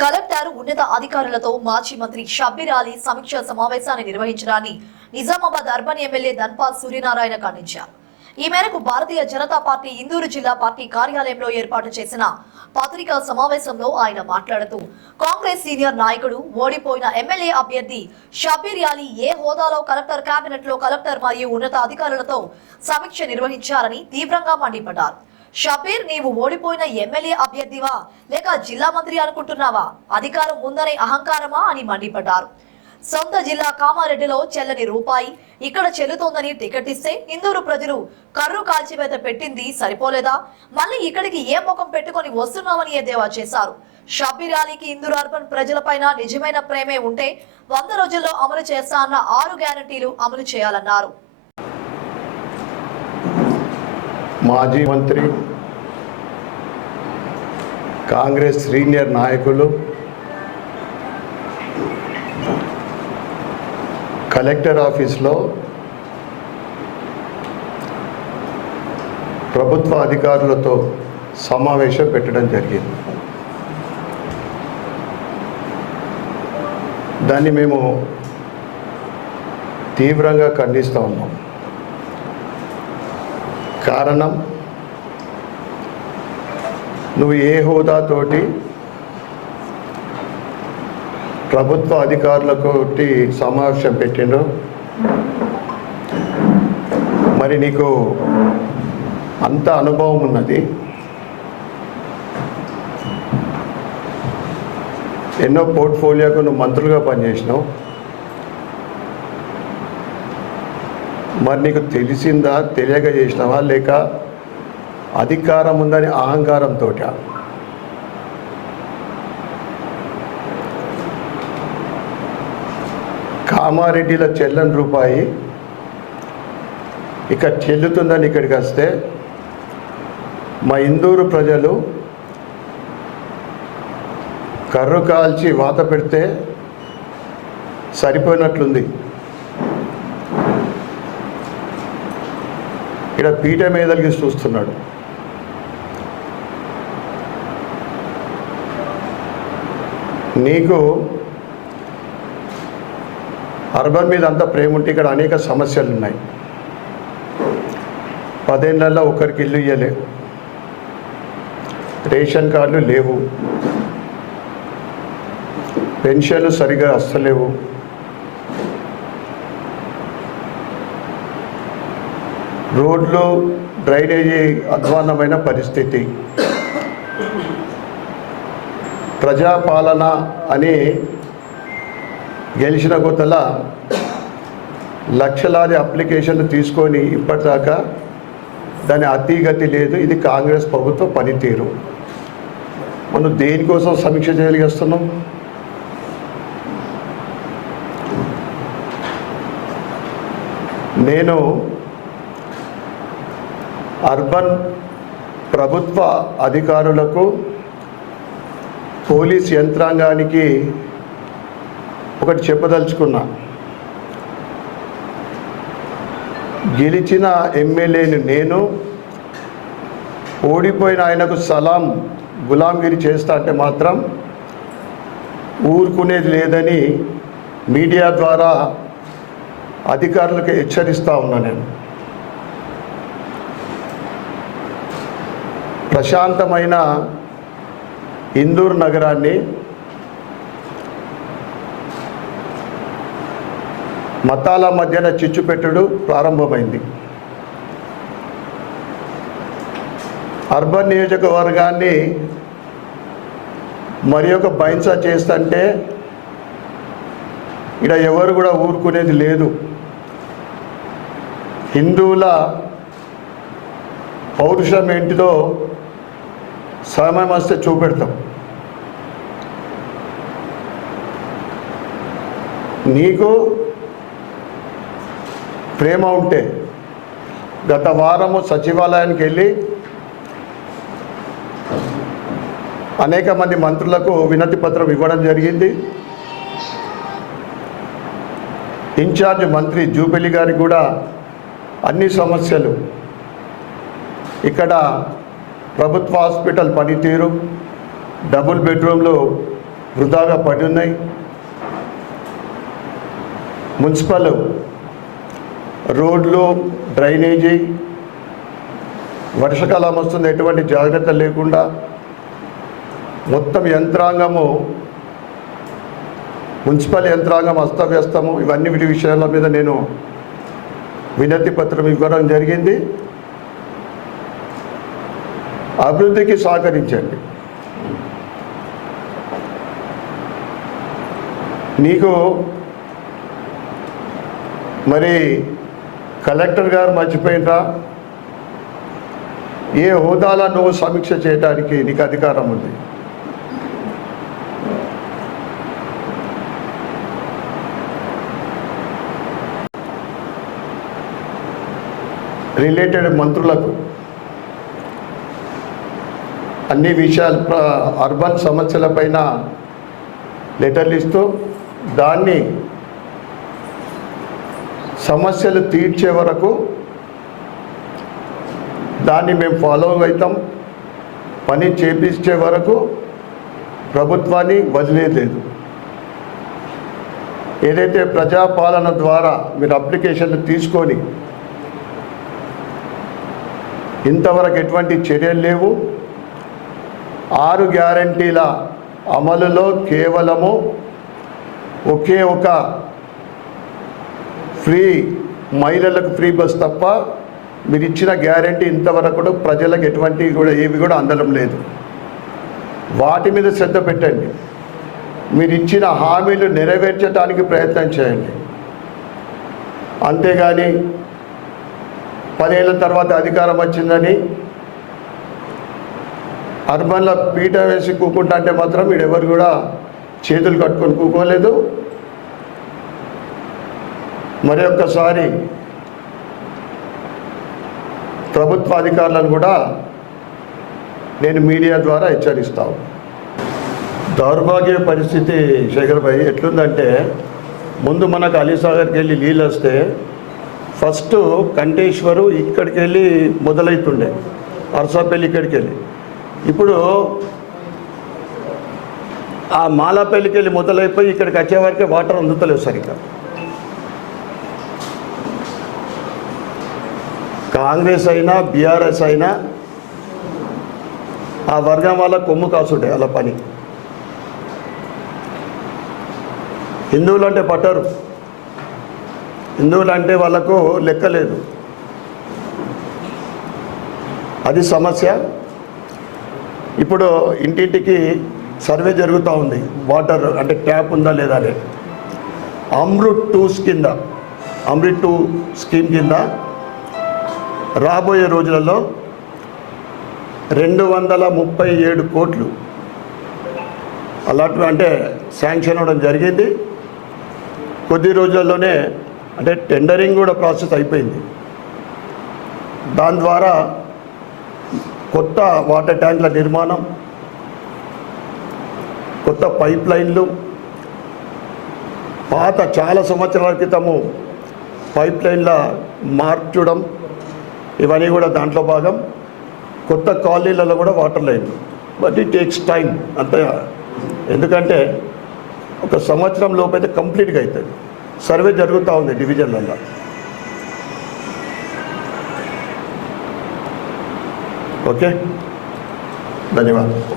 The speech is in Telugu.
కలెక్టర్ ఉన్నత అధికారులతో మాజీ మంత్రి షబ్బీర్ అలీ సమీక్ష సమావేశాన్ని నిర్వహించడాన్ని నిజామాబాద్ అర్బన్ ఎమ్మెల్యే ధన్పాల్ సూర్యనారాయణ ఖండించారు. ఈ మేరకు భారతీయ జనతా పార్టీ ఇందూరు జిల్లా పార్టీ కార్యాలయంలో ఏర్పాటు చేసిన పత్రికా సమావేశంలో ఆయన మాట్లాడుతూ కాంగ్రెస్ సీనియర్ నాయకుడు ఓడిపోయిన ఎమ్మెల్యే అభ్యర్థి షబ్బీర్ అలీ ఏ హోదాలో కలెక్టర్ కేబినెట్ లో కలెక్టర్ మరియు ఉన్నత అధికారులతో సమీక్ష నిర్వహించారని తీవ్రంగా మండిపడ్డారు. షబ్బీర్, నీవు ఓడిపోయిన ఎమ్మెల్యే అభ్యర్థివా లేక జిల్లా మంత్రి అనుకుంటున్నావా? అధికారం ఉందనే అహంకారమా అని మండిపడ్డారు. సొంత జిల్లా కామారెడ్డిలో చెల్లని రూపాయి ఇక్కడ చెల్లుతోందని టికెట్ ఇస్తే ఇందూరు ప్రజలు కర్రు కాల్చివేత పెట్టింది సరిపోలేదా? మళ్ళీ ఇక్కడికి ఏ ముఖం పెట్టుకొని వస్తున్నామని ఎద్దేవా చేశారు. షబ్బీర్ అలీకి ఇందూరు అర్బన్ ప్రజలపైన నిజమైన ప్రేమే ఉంటే 100 రోజుల్లో అమలు చేస్తా అన్న 6 గ్యారంటీలు అమలు చేయాలన్నారు. మాజీ మంత్రి, కాంగ్రెస్ సీనియర్ నాయకులు, కలెక్టర్ ఆఫీస్లో ప్రభుత్వ అధికారులతో సమావేశం పెట్టడం జరిగింది. దాన్ని మేము తీవ్రంగా ఖండిస్తూ ఉన్నాం. కారణం, నువ్వు ఏ హోదాతోటి ప్రభుత్వ అధికారులతోటి సమావేశం పెట్టిండ్రో మరి నీకు అంత అనుభవం ఉన్నది. ఎన్నో పోర్ట్ఫోలియోకు నువ్వు మంత్రులుగా పనిచేసినావు. మరి నీకు తెలిసిందా, తెలియక చేసినావా, లేక అధికారం ఉందని అహంకారంతో? కామారెడ్డిలో చెల్లని రూపాయి ఇక్కడ చెల్లుతుందని ఇక్కడికి వస్తే మా ఇందూరు ప్రజలు కర్రు కాల్చి వాత పెడితే సరిపోయినట్లుంది. ఇక్కడ పీఠ మీదకి చూస్తున్నాడు. నీకు అర్బన్ మీద అంత ప్రేమ ఉంటే ఇక్కడ అనేక సమస్యలు ఉన్నాయి. 10 ఏళ్లలో ఒకరికి ఇల్లు ఇవ్వలే, రేషన్ కార్డులు లేవు, పెన్షన్లు సరిగా వస్తలేవు, రోడ్లు డ్రైనేజీ అధ్వాన్నమైన పరిస్థితి. ప్రజాపాలన అని గెలిచిన కొత్తల లక్షలాది అప్లికేషన్లు తీసుకొని ఇప్పటిదాకా దాని అతిగతి లేదు. ఇది కాంగ్రెస్ ప్రభుత్వ పనితీరు. మనం దేనికోసం సమీక్ష చేయగలుగుతున్నాం? నేను అర్బన్ ప్రభుత్వ అధికారులకు, పోలీస్ యంత్రాంగానికి ఒకటి చెప్పదలుచుకున్నా. గెలిచిన ఎమ్మెల్యేని నేను, ఓడిపోయిన ఆయనకు సలాం గులాంగిరి చేస్తా అంటే మాత్రం ఊరుకునేది లేదని మీడియా ద్వారా అధికారులకు హెచ్చరిస్తూ ఉన్నా. నేను ప్రశాంతమైన ఇందూరు నగరాన్ని మతాల మధ్యన చిచ్చుపెట్టుడు ప్రారంభమైంది. అర్బన్ నియోజకవర్గాన్ని మరి ఒక బైన్సా చేస్తుంటే ఇక్కడ ఎవరు కూడా ఊరుకునేది లేదు. హిందువుల పౌరుషం ఏంటిదో సమయం వస్తే చూపెడతాం. నీకు ప్రేమ ఉంటే గత వారము సచివాలయానికి వెళ్ళి అనేక మంది మంత్రులకు వినతి పత్రం ఇవ్వడం జరిగింది. ఇన్ఛార్జ్ మంత్రి జూపల్లి గారికి కూడా అన్ని సమస్యలు ఇక్కడ ప్రభుత్వ హాస్పిటల్ పనితీరు, డబుల్ బెడ్రూమ్లు వృధాగా పడి ఉన్నాయి. మున్సిపల్ రోడ్లు, డ్రైనేజీ, వర్షాకాలం వస్తుంది, ఎటువంటి జాగ్రత్త లేకుండా మొత్తం యంత్రాంగము, మున్సిపల్ యంత్రాంగం అస్తవ్యస్తము. ఇవన్నీ వీటి విషయాల మీద నేను వినతి పత్రం ఇవ్వడం జరిగింది. అభివృద్ధికి సహకరించండి. నీకు మరి కలెక్టర్ గారు మర్చిపోయినరా? ఏ హోదాలో నువ్వు సమీక్ష చేయడానికి నీకు అధికారం ఉంది? రిలేటెడ్ మంత్రులకు అన్ని విషయాలు, అర్బన్ సమస్యలపైన లెటర్లు ఇస్తూ దాన్ని సమస్యలు తీర్చే వరకు దాన్ని మేము ఫాలో అవుతాం. పని చేపించే వరకు ప్రభుత్వాన్ని వదిలేదు. ఏదైతే ప్రజాపాలన ద్వారా మీరు అప్లికేషన్లు తీసుకొని ఇంతవరకు ఎటువంటి చర్యలు లేవు. 6 గ్యారంటీల అమలులో కేవలము ఒకే ఒక ఫ్రీ, మహిళలకు ఫ్రీ బస్ తప్ప మీరు ఇచ్చిన గ్యారంటీ ఇంతవరకు కూడా ప్రజలకు ఎటువంటి కూడా ఏవి కూడా అందడం లేదు. వాటి మీద శ్రద్ధ పెట్టండి. మీరు ఇచ్చిన హామీలు నెరవేర్చడానికి ప్రయత్నం చేయండి. అంతేగాని 10 ఏళ్ళ తర్వాత అధికారం వచ్చిందని అర్బన్లో పీట వేసి కూకుంటా అంటే మాత్రం వీడెవరు కూడా చేతులు కట్టుకొని కూకోలేదు. మరి ఒక్కసారి ప్రభుత్వ అధికారులను కూడా నేను మీడియా ద్వారా హెచ్చరిస్తాను. దౌర్భాగ్య పరిస్థితి శేఖర్ భాయ్ ఎట్లుందంటే, ముందు మనకు అలీసాగర్కి వెళ్ళి నీళ్ళు వస్తే ఫస్ట్ కంటేశ్వరు ఇక్కడికి వెళ్ళి మొదలవుతుండే, అరసాపల్లి ఇక్కడికి వెళ్ళి. ఇప్పుడు ఆ మాలాపల్లికి వెళ్ళి మొదలైపోయి ఇక్కడికి వచ్చేవారికి వాటర్ అందుతలేవు సరిగ్గా. కాంగ్రెస్ అయినా బీఆర్ఎస్ అయినా ఆ వర్గం వాళ్ళ కొమ్ము కాసుండే అలా పని. హిందువులు అంటే పట్టరు, హిందువులు అంటే వాళ్ళకు లెక్కలేదు. అది సమస్య. ఇప్పుడు ఇంటింటికి సర్వే జరుగుతూ ఉంది, వాటర్ అంటే ట్యాప్ ఉందా లేదా అని. అమృత్ 2 కింద, అమృత్ 2 స్కీమ్ కింద రాబోయే రోజులలో 237 కోట్లు అలాంటివి అంటే శాంక్షన్ అవ్వడం జరిగింది. కొద్ది రోజుల్లోనే అంటే టెండరింగ్ కూడా ప్రాసెస్ అయిపోయింది. దాని ద్వారా కొత్త వాటర్ ట్యాంకుల నిర్మాణం, కొత్త పైప్ లైన్లు, పాత చాలా సంవత్సరాల క్రితము పైప్ లైన్ల మార్చడం, ఇవన్నీ కూడా దాంట్లో భాగం. కొత్త కాలనీలలో కూడా వాటర్ లైన్లు. బట్ ఇట్ టేక్స్ టైం అంత, ఎందుకంటే 1 సంవత్సరం లోపైతే కంప్లీట్గా అవుతుంది. సర్వే జరుగుతూ ఉంది డివిజన్లలో. ఓకే, ధన్యవాదాలు.